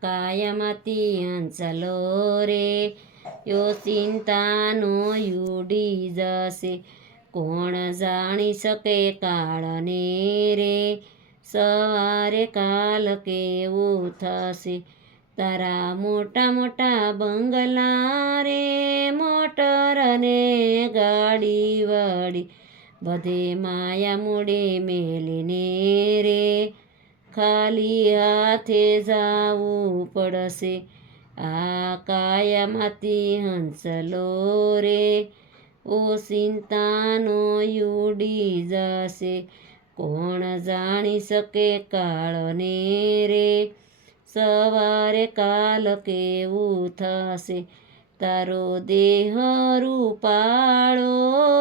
કાયામાંથી હંસલો રે યો ચિંતાનો યુડી જશે કોણ જાણી શકે કાળને રે સવારે કાલ કેવું થશે તારા મોટા મોટા બંગલા રે મોટર અને ગાડી વાળી બધે માયા મૂડે મેલીને રે ખાલી હાથે જાવું પડશે આ કાયામાંથી હંસલો રે ઓ ચિંતાનો યુડી જશે કોણ જાણી શકે કાળને રે સવારે કાલ કેવું થશે તારો દેહ રૂપાળો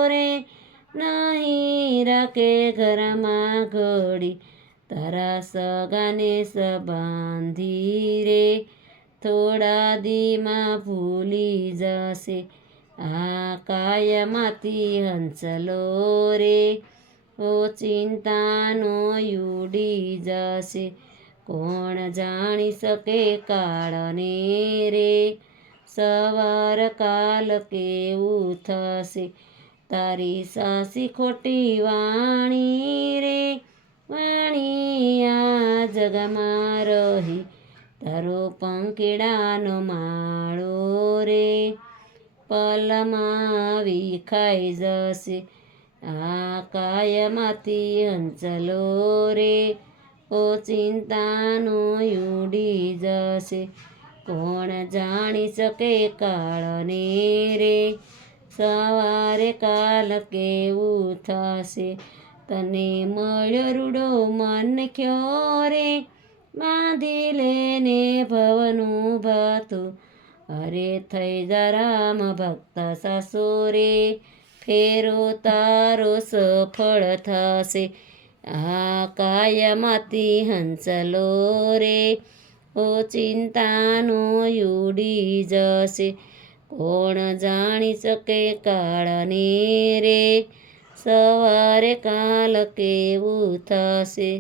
રે નહીં રાખે ઘરમાં ઘડી તારા સગાને સંબાંધી રે થોડા દીમાં ભૂલી જશે આ કાયામાંથી હંસલો રે ઓ ચિંતાનો યુડી જશે કોણ જાણી શકે કાળને રે સવાર કાલ કેવું થશે તારી સાસી ખોટી વાણી રે વાણી આ જગમાં રહી તારો પંખીડાનો માળો રે પલમાં વિખાઈ જશે આ કાયામાંથી હંસલો રે ઓ ચિંતાનો યુડી જશે કોણ જાણી શકે કાળને રે સવારે કાલ કેવું થશે તને મળ્યો રૂડો મન ખ્યો રે બાંધી લેને ભવનું ભાતું અરે થઈ જા રામ ભક્ત સાસો રે ફેરો તારો સફળ થશે આ કાયામાંથી હંસલો રે ઓ ચિંતાનો યુડી જશે કોણ જાણી શકે કાળને રે સવારે કાલ કેવું થશે।